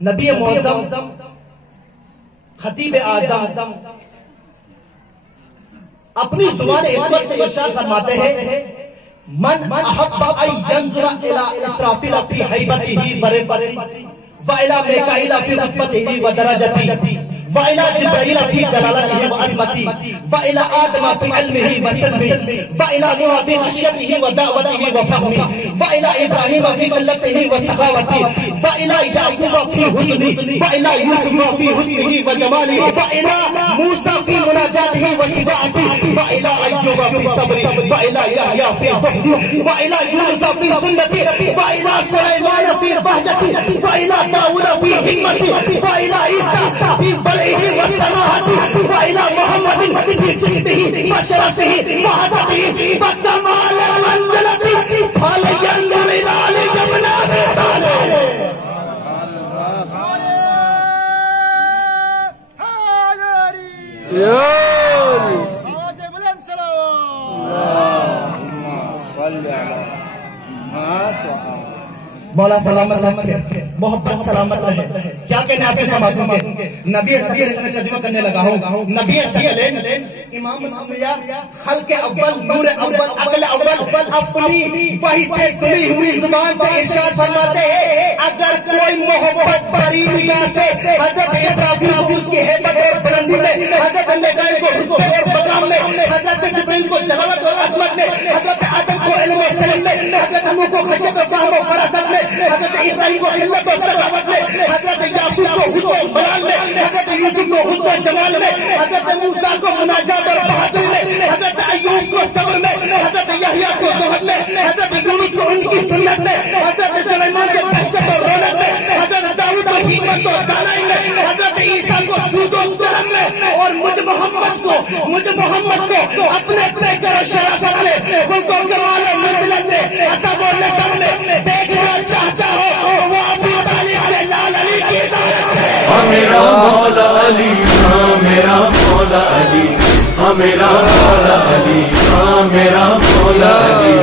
نبی معظم خطیب اعظم اپنی زبان عصمت سے ارشاد فرماتے ہیں من احب ان ينظر الى اسرافیل فی ہیبته ورفعته والى میکائیل فی رتبته ودرجته وإلى جبرائيل في جلالته وعظمته وإلى آدم في علمه وسلمه وإلى نوح في خشيته ودعوته وفهمه وإلى إبراهيم في قلته وسخاوته وإلى يعقوب في حزنه وإلى يوسف في حسنه وجماله وإلى موسى في مناجاته وشجاعته وإلى أيوب في صبره وإلى يحيى في ضهده وإلى يونس في سنته وإلى سليمان في بهجته وإلى داود في همته وإلى عيسى في والسماحة وإلى محمد في جهده وشرفه وعدده وكمال منزلته فلينظر إلى علي بن أبي طالب. مولا سلامت رکھے، محبت سلامت رہے. کیا کہنے آپ کے سماجوں کے نبی صغیر میں ترجمہ کرنے لگا ہوں. نبی صغیر امام الانبیاء خلق اول نور اول عقل اول اپنی وحی سے کھلی ہوئی زبان سے ارشاد فرماتے ہیں اگر کوئی محبت بری نگاہ سے حضرت اسرافیل کو اس کی ہیبت اور بلندی میں، حضرت میکائیل کو رتبے اور مقام میں، حضرت جبرائیل کو جلالت اور عظمت میں، حضرت آدم کو علم و سلم میں، حضرت نوح کو خشیت و فہم و فراست میں، حضرت ابراہیم کو علت و سخاوت میں، حضرت یعقوب کو حسن و بلال میں، حضرت یوسف کو حسن و جمال میں، حضرت موسیٰ کو مناجات اور بہادری میں، حضرت ایوب کو صبر میں، حضرت یحییٰ کو زہد میں، حضرت یونس کو ان کی سنت میں، حضرت سلیمان کو بہجت اور رونق میں، حضرت داؤد کو حکمت اور دانائی میں، حضرت عیسیٰ کو جود و کرم میں، اور مجھ محمد کو اپنے پیکر و شرافت میں، خلق و کمال و منزلت میں، عصب و نسب میں دیکھنا چاہتا ہو وہ ابو طالب کے لال علی کی عزت ہے. میرا مولا علی، میرا مولا علی، میرا مولا علی، میرا مولا علی.